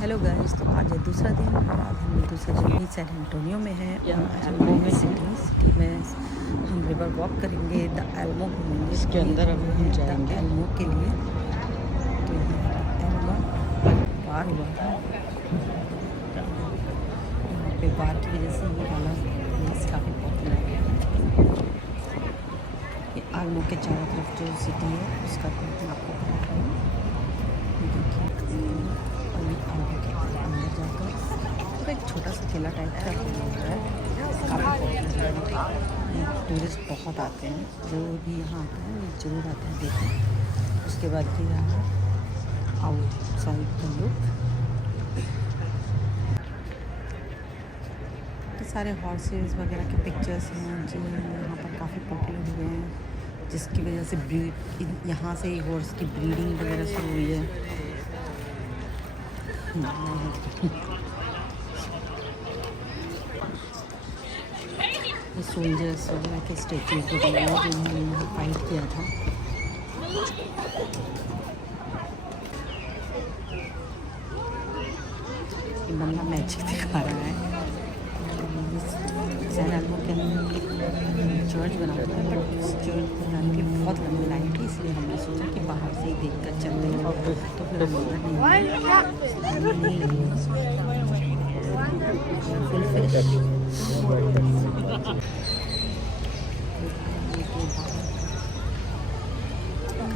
Hello guys, तो आज है दूसरा दिन और आज हम दूसरे दिन सैन एंटोनियो में हैं। आज हम में सिटी में हम रिवर वॉक करेंगे, द एल्मो घूमेंगे। इसके अंदर अब हम जाएंगे द एल्मो के लिए। तो यहाँ एल्मो बार हुआ था, यहाँ पे बार की वजह से ये वाला प्लेस काफ़ी पॉपुलर है। ये एल्मो के चारों तरफ जो सिटी है उसका मैं आपको बताता हूँ। अंदर जाकर तो एक छोटा सा किला टाइप का होता है, काफ़ी पॉपुलर है। टूरिस्ट बहुत आते हैं, जो भी यहाँ आते हैं वो जरूर आते हैं देखने। उसके बाद ये रहा आउटसाइड का लुक। तो सारे हॉर्सेस वगैरह के पिक्चर्स हैं जो यहाँ पर काफ़ी पॉपुलर हुए हैं, जिसकी वजह से ब्रीड यहाँ से ही हॉर्स की ब्रीडिंग वगैरह शुरू हुई है। ये सोल्जर्स वगैरह के स्टेचूज वगैरह हैं जो उन्होंने यहाँ फाइट किया था। ये बंदा मैजिक दिखा रहा है। सैन एल्मो के अंदर एक चर्च बना हुआ है, बट उस चर्च को जाने के लिए बहुत लंबी लाइन थी, इसलिए हमने सोचा कि बाहर से ही देख कर चलते हैं। तो फिर हम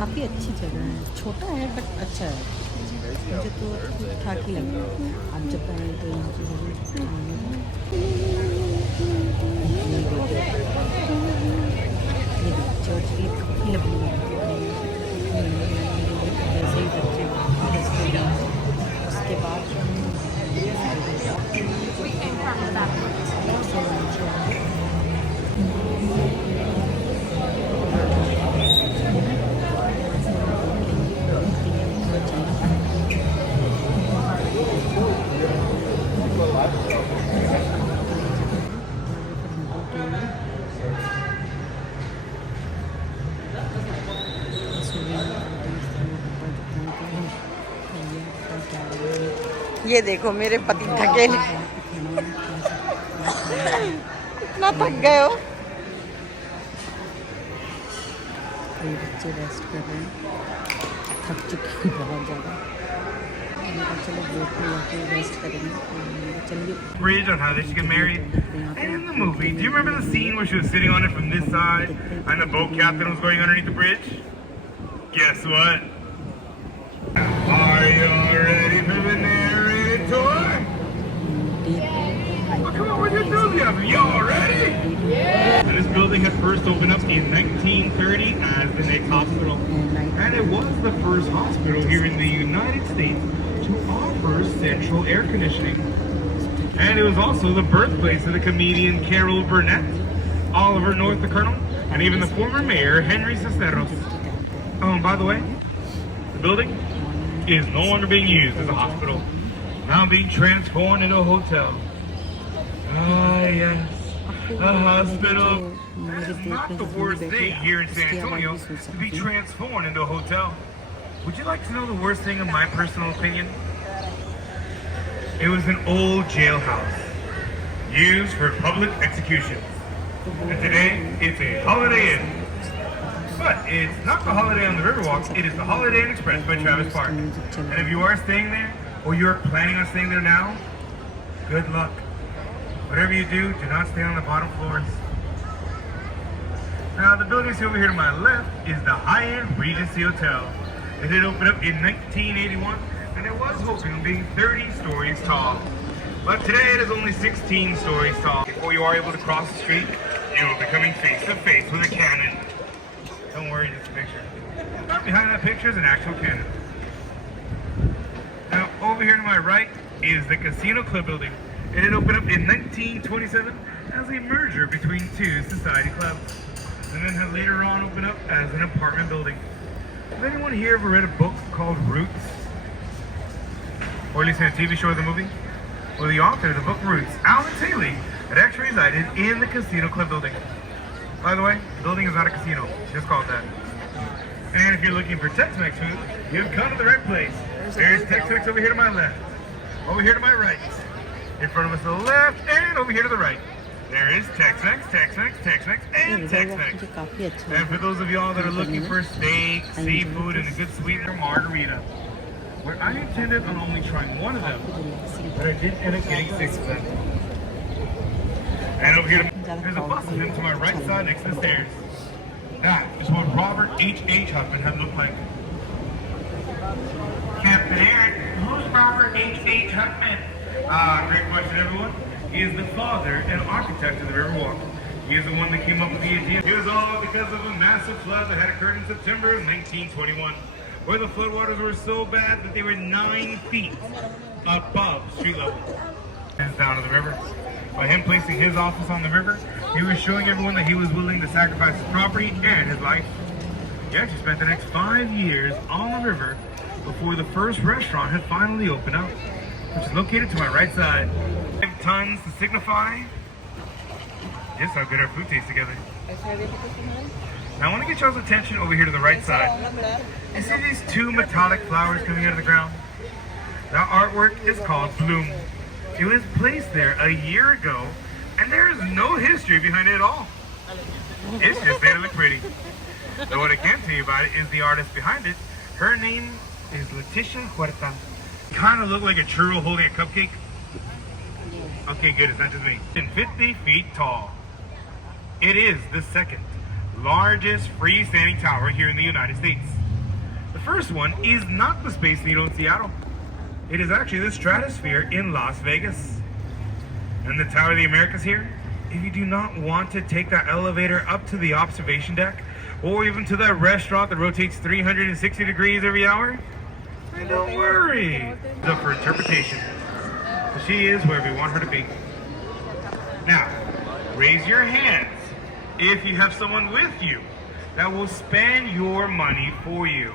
काफ़ी अच्छी जगह है, छोटा है बट अच्छा है, मुझे तो ठीक ठाक ही लगा। आप जब आए तो यहाँ पे ये चर्च भी काफ़ी लंबी है। वैसे ही बच्चे उसके बाद ये देखो मेरे पति थके इतना थक गए हो। ये बच्चे रेस्ट कर रहे हैं, थक चुके हैं बहुत ज़्यादा। चलो बोट में जाके रेस्ट करेंगे। चलिए bridge on how they should get married. And in the movie, do you remember the scene where she was sitting on it from this side and the boat captain was going underneath the bridge? Guess what? Are you ready for the narrated tour? Oh, come on, where's your enthusiasm? Y'all ready? Yeah! So this building had first opened up in 1930 as the Nick Hospital. And it was the first hospital here in the United States to offer central air conditioning. And it was also the birthplace of the comedian Carol Burnett, Oliver North the Colonel, and even the former mayor, Henry Cisneros. Oh, and by the way, the building is no longer being used as a hospital, now being transformed into a hotel. Ah, yes, a hospital. It's not the worst thing here in San Antonio to be transformed into a hotel. Would you like to know the worst thing in my personal opinion? It was an old jailhouse used for public executions. And today, it's a Holiday Inn. But it's not the Holiday on the Riverwalk, it is the Holiday Inn Express by Travis Park. And if you are staying there, or you're planning on staying there now, good luck. Whatever you do not stay on the bottom floors. Now, the building over here to my left is the high-end Regency Hotel. It did open up in 1981, and it was hoping on being 30 stories tall. But today it is only 16 stories tall. Before you are able to cross the street, you will be coming face to face with a cannon. Don't worry, just a picture. Right behind that picture is an actual cannon. Now, over here to my right is the Casino Club building. It had opened up in 1927 as a merger between two society clubs, and then had later on opened up as an apartment building. Has anyone here ever read a book called Roots? Or at least seen a TV show or the movie? Well, the author of the book Roots, Alan Taylor, had actually resided in the Casino Club building. By the way, the building is not a casino, just called that. And if you're looking for Tex-Mex food, you've come to the right place. There's Tex-Mex over here to my left. over here to my right. In front of us to the left, and over here to the right. There is Tex-Mex, Tex-Mex, Tex-Mex, and Tex-Mex. मुझे काफी अच्छा And for लगा those of y'all that are looking for steak, seafood, and a good sweetener margarita, where I intended on only trying one of them, but I did end up getting 6 of them. And over here, there's a bus of him to my right side next to the stairs. That is what Robert H.H. Huffman had looked like. Captain Eric, who's Robert H.H. Huffman? Great question, everyone. He is the father and architect of the Riverwalk. He is the one that came up with the idea. It was all because of a massive flood that had occurred in September of 1921, where the floodwaters were so bad that they were 9 feet above street level. And down to the river. By him placing his office on the river, he was showing everyone that he was willing to sacrifice his property and his life. He actually spent the next 5 years on the river before the first restaurant had finally opened up, which is located to my right side. 5 tons to signify just how good our food tastes together. Now I want to get y'all's attention over here to the right side. You see these 2 metallic flowers coming out of the ground? That artwork is called Bloom. It was placed there a year ago, and there is no history behind it at all. It's just made it look pretty. So what I can tell you about it is the artist behind it. Her name is Leticia Huerta. Kind of look like a churro holding a cupcake. Okay, good, it's not just me. And 50 feet tall. It is the second largest freestanding tower here in the United States. The first one is not the Space Needle in Seattle. It is actually the Stratosphere in Las Vegas. And the Tower of the Americas here, if you do not want to take that elevator up to the observation deck, or even to that restaurant that rotates 360 degrees every hour, then don't worry. It's up for interpretation. But she is where we want her to be. Now, raise your hands if you have someone with you that will spend your money for you.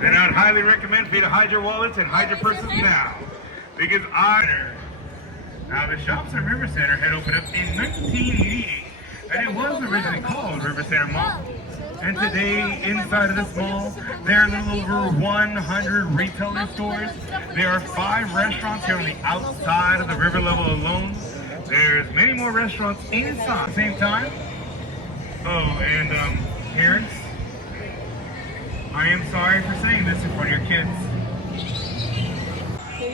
Then I'd highly recommend for you to hide your wallets and hide your purses now, because now the shops at River Center had opened up in 1988, and it was originally called River Center Mall. And today, inside of this mall, there are a little over 100 retailer stores. There are 5 restaurants here on the outside of the river level alone. There's many more restaurants inside at the same time. Oh, and parents, I am sorry for saying this in front of your kids.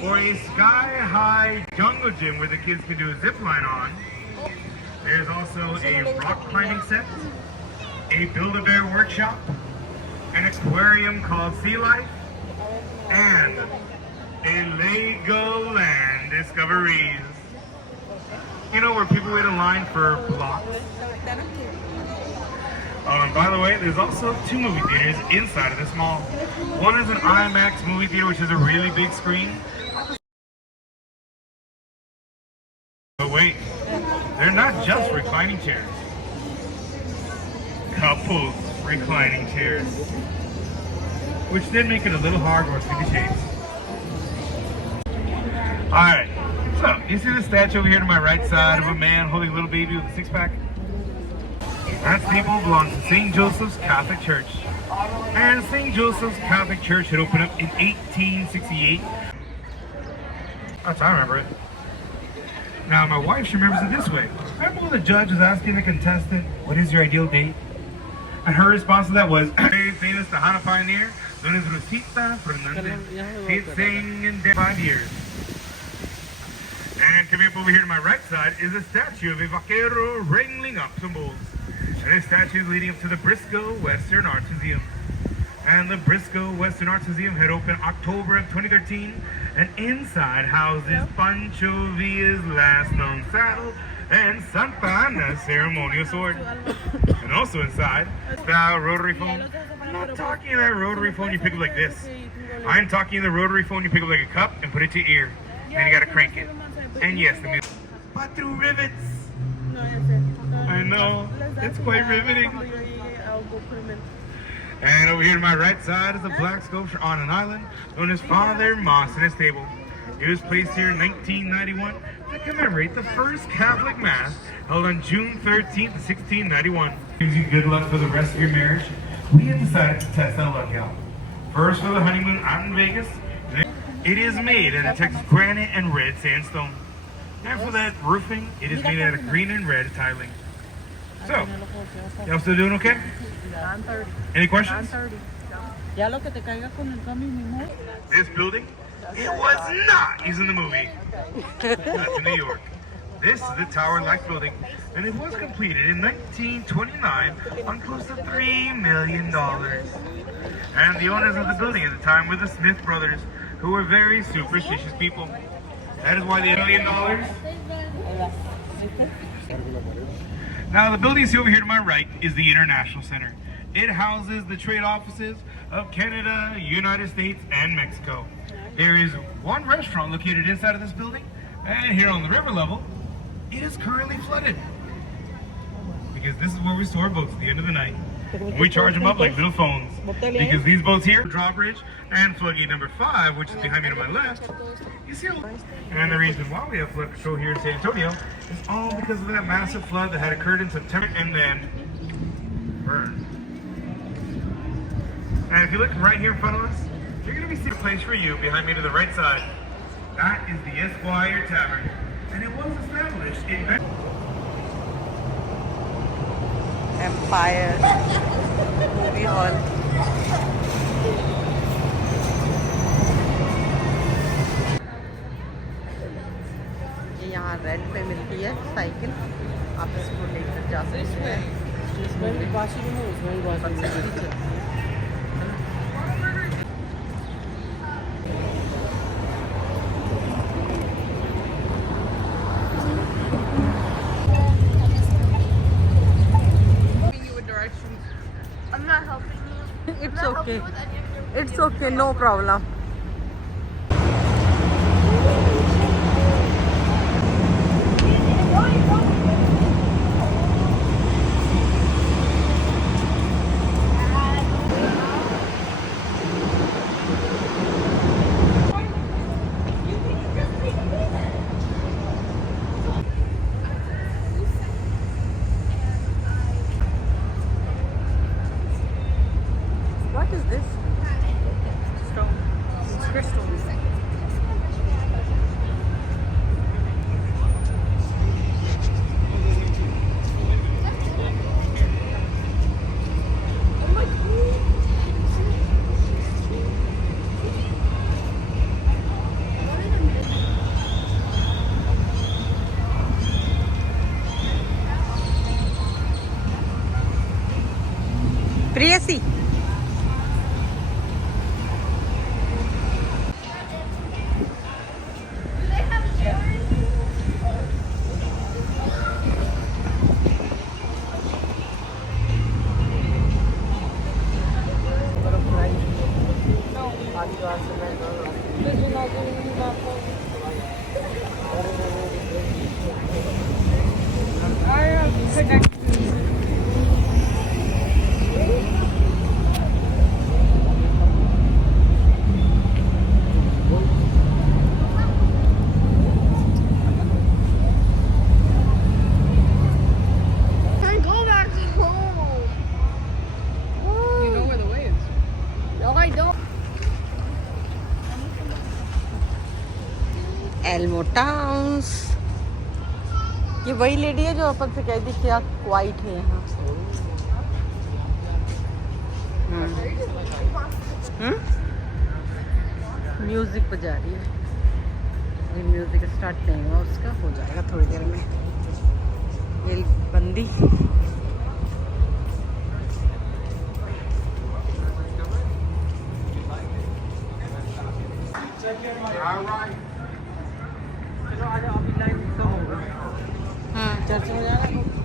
For a sky-high jungle gym where the kids can do a zip line on, there's also a rock climbing set, a Build-A-Bear workshop, an aquarium called Sea Life, and a Legoland Discoveries. You know, where people wait in line for blocks. And by the way, there's also 2 movie theaters inside of this mall. One is an IMAX movie theater, which is a really big screen. But wait, they're not just reclining chairs. Couples reclining chairs. Which did make it a little hard with 50 Shades. Alright, so you see the statue over here to my right side of a man holding a little baby with a 6-pack? That steeple belongs to St. Joseph's Catholic Church. And St. Joseph's Catholic Church had opened up in 1868. That's how I remember it. Now my wife, she remembers it this way. Remember when the judge was asking the contestant, what is your ideal date? And her response to that was, very famous Tejano pioneer, known as Rosita Fernandez. He'd sing in 5 years. And coming up over here to my right side is a statue of a vaquero wrangling up some bulls. And this statue is leading up to the Briscoe Western Arts Museum. And the Briscoe Western Arts Museum had opened October of 2013, and inside houses Pancho Villa's last known saddle and Santa Anna's ceremonial sword. And also inside, the rotary phone. I'm not talking that rotary phone you pick up like this. I'm talking the rotary phone you pick up like a cup and put it to your ear. Then you gotta crank it. And yes, the music. But through rivets. I know, it's quite riveting. And over here to my right side is a black sculpture on an island known as Father Moss and his table. It was placed here in 1991 to commemorate the first Catholic Mass held on June 13th, 1691. Gives you good luck for the rest of your marriage. We have decided to test that luck out. First for the honeymoon out in Vegas. it is made out of Texas granite and red sandstone. And for that roofing, it is made out of green and red tiling. So, y'all still doing okay? Any questions? Ya lo que te caiga con el cambio, mi amor. This building, it was not used in the movie. That's in New York. This is the Tower Life building, and it was completed in 1929 on close to $3 million. And the owners of the building at the time were the Smith brothers, who were very superstitious people. That is why they had $1 million. Now, the building you see over here to my right is the International Center. It houses the trade offices of Canada, United States, and Mexico. There is one restaurant located inside of this building, and here on the river level, it is currently flooded. Because this is where we store boats at the end of the night. We charge them up like little phones. Because these boats here, drawbridge and floodgate number 5, which is behind me to my left, you see. And the reason why we have flood control here in San Antonio is all because of that massive flood that had occurred in September and then burned. And if you look right here in front of us, you're going to be seeing a place for you behind me to the right side. That is the Esquire Tavern. And it was established in Empire Movie Hall. ये यहाँ rent पे मिलती है cycle, आप इसको लेकर जा सकते हैं। इसमें भी बासी में उसमें भी बासी I'm not helping you. It's okay. It's okay, no problem. What is this? Stone. It's crystals. Priyasi. Can go back home. You know where the way is. No, I don't. एल्मो towns. ये वही lady है जो अपन से कह दी क्या quite है यहाँ। Music बजा रही है, ये म्यूजिक स्टार्ट नहीं हुआ उसका, हो जाएगा थोड़ी देर में। ये बंदी चर्च में जाना